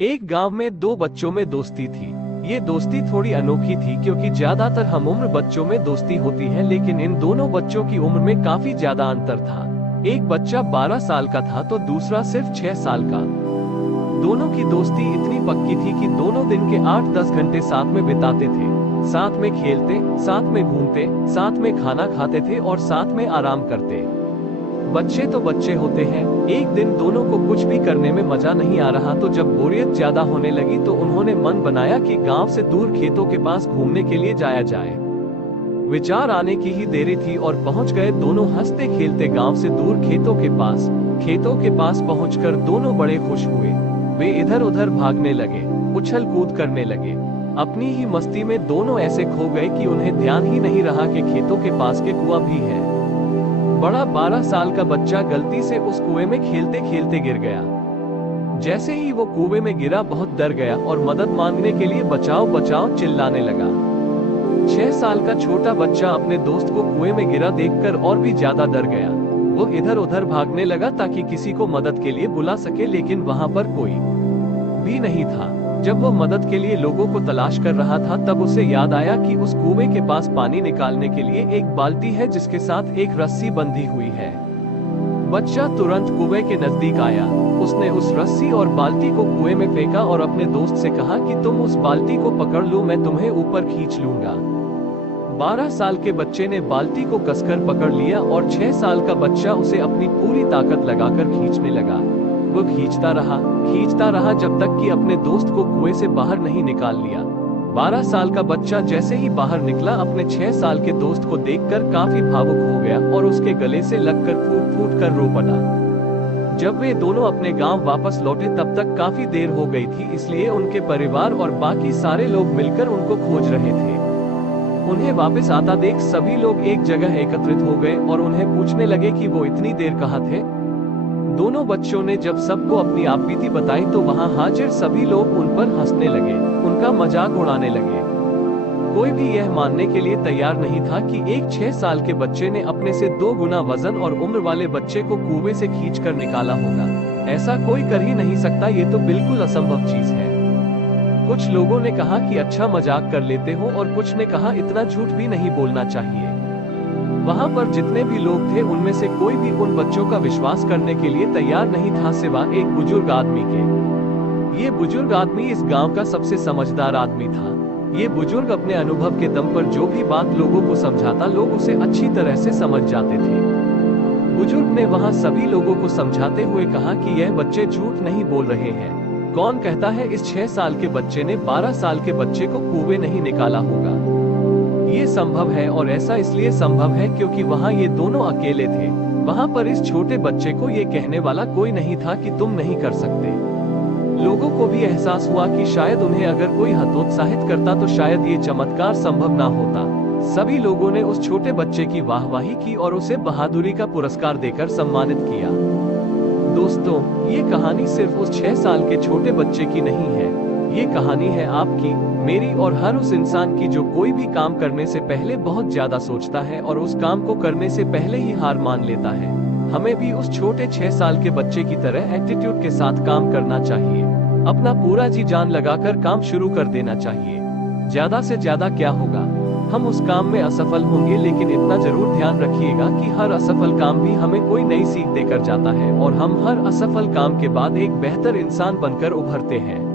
एक गांव में दो बच्चों में दोस्ती थी। ये दोस्ती थोड़ी अनोखी थी क्योंकि ज्यादातर हम उम्र बच्चों में दोस्ती होती है, लेकिन इन दोनों बच्चों की उम्र में काफी ज्यादा अंतर था। एक बच्चा 12 साल का था तो दूसरा सिर्फ 6 साल का। दोनों की दोस्ती इतनी पक्की थी कि दोनों दिन के 8-10 घंटे साथ में बिताते थे। साथ में खेलते, साथ में घूमते, साथ में खाना खाते थे और साथ में आराम करते। बच्चे तो बच्चे होते हैं। एक दिन दोनों को कुछ भी करने में मजा नहीं आ रहा, तो जब बोरियत ज्यादा होने लगी तो उन्होंने मन बनाया कि गांव से दूर खेतों के पास घूमने के लिए जाया जाए। विचार आने की ही देरी थी और पहुंच गए दोनों हंसते खेलते गांव से दूर खेतों के पास। खेतों के पास पहुंचकर दोनों बड़े खुश हुए। वे इधर उधर भागने लगे, उछल कूद करने लगे। अपनी ही मस्ती में दोनों ऐसे खो गए कि उन्हें ध्यान ही नहीं रहा कि खेतों के पास के कुआं भी है। बड़ा 12 साल का बच्चा गलती से उस कुएं में खेलते खेलते गिर गया। जैसे ही वो कुएं में गिरा बहुत डर गया और मदद मांगने के लिए बचाओ बचाओ चिल्लाने लगा। 6 साल का छोटा बच्चा अपने दोस्त को कुएं में गिरा देखकर और भी ज्यादा डर गया। वो इधर उधर भागने लगा ताकि किसी को मदद के लिए बुला सके, लेकिन वहां पर कोई भी नहीं था। जब वो मदद के लिए लोगों को तलाश कर रहा था तब उसे याद आया कि उस कुएं के पास पानी निकालने के लिए एक बाल्टी है जिसके साथ एक रस्सी बंधी हुई है। बच्चा तुरंत कुएं के नजदीक आया। उसने उस रस्सी और बाल्टी को कुएं में फेंका और अपने दोस्त से कहा कि तुम उस बाल्टी को पकड़ लो, मैं तुम्हें ऊपर खींच लूंगा। 12 साल के बच्चे ने बाल्टी को कसकर पकड़ लिया और 6 साल का बच्चा उसे अपनी पूरी ताकत लगाकर खींचने लगा। वो खींचता रहा जब तक कि अपने दोस्त को कुएं से बाहर नहीं निकाल लिया। 12 साल का बच्चा जैसे ही बाहर निकला अपने 6 साल के दोस्त को देखकर काफी भावुक हो गया और उसके गले से लगकर फूट फूट कर रो पड़ा। जब वे दोनों अपने गांव वापस लौटे तब तक काफी देर हो गई थी, इसलिए उनके परिवार और बाकी सारे लोग मिलकर उनको खोज रहे थे। उन्हें वापस आता देख सभी लोग एक जगह एकत्रित हो गए और उन्हें पूछने लगे कि वो इतनी देर कहाँ थे। दोनों बच्चों ने जब सबको अपनी आपबीती बताई तो वहां हाजिर सभी लोग उन पर हंसने लगे, उनका मजाक उड़ाने लगे। कोई भी यह मानने के लिए तैयार नहीं था कि एक 6 साल के बच्चे ने अपने से 2 गुना वजन और उम्र वाले बच्चे को कुएं से खींचकर निकाला होगा। ऐसा कोई कर ही नहीं सकता, ये तो बिल्कुल असंभव चीज है। कुछ लोगों ने कहा कि अच्छा मजाक कर लेते हो और कुछ ने कहा इतना झूठ भी नहीं बोलना चाहिए। वहां पर जितने भी लोग थे उनमें से कोई भी उन बच्चों का विश्वास करने के लिए तैयार नहीं था, सिवाय एक बुजुर्ग आदमी के। ये बुजुर्ग आदमी इस गांव का सबसे समझदार आदमी था। ये बुजुर्ग अपने अनुभव के दम पर जो भी बात लोगों को समझाता, लोग उसे अच्छी तरह से समझ जाते थे। बुजुर्ग ने वहां सभी लोगों को समझाते हुए कहा कि यह बच्चे झूठ नहीं बोल रहे हैं। कौन कहता है इस 6 साल के बच्चे ने 12 साल के बच्चे को कुएं नहीं निकाला होगा। ये संभव है और ऐसा इसलिए संभव है क्योंकि वहाँ ये दोनों अकेले थे। वहाँ पर इस छोटे बच्चे को ये कहने वाला कोई नहीं था कि तुम नहीं कर सकते। लोगों को भी एहसास हुआ कि शायद उन्हें अगर कोई हतोत्साहित करता तो शायद ये चमत्कार संभव ना होता। सभी लोगों ने उस छोटे बच्चे की वाहवाही की और उसे बहादुरी का पुरस्कार देकर सम्मानित किया। दोस्तों, ये कहानी सिर्फ उस 6 साल के छोटे बच्चे की नहीं है। ये कहानी है आपकी, मेरी और हर उस इंसान की जो कोई भी काम करने से पहले बहुत ज्यादा सोचता है और उस काम को करने से पहले ही हार मान लेता है। हमें भी उस छोटे 6 साल के बच्चे की तरह एटीट्यूड के साथ काम करना चाहिए। अपना पूरा जी जान लगाकर काम शुरू कर देना चाहिए। ज्यादा से ज्यादा क्या होगा, हम उस काम में असफल होंगे, लेकिन इतना जरूर ध्यान रखिएगा कि हर असफल काम भी हमें कोई नई सीख देकर जाता है और हम हर असफल काम के बाद एक बेहतर इंसान बनकर उभरते हैं।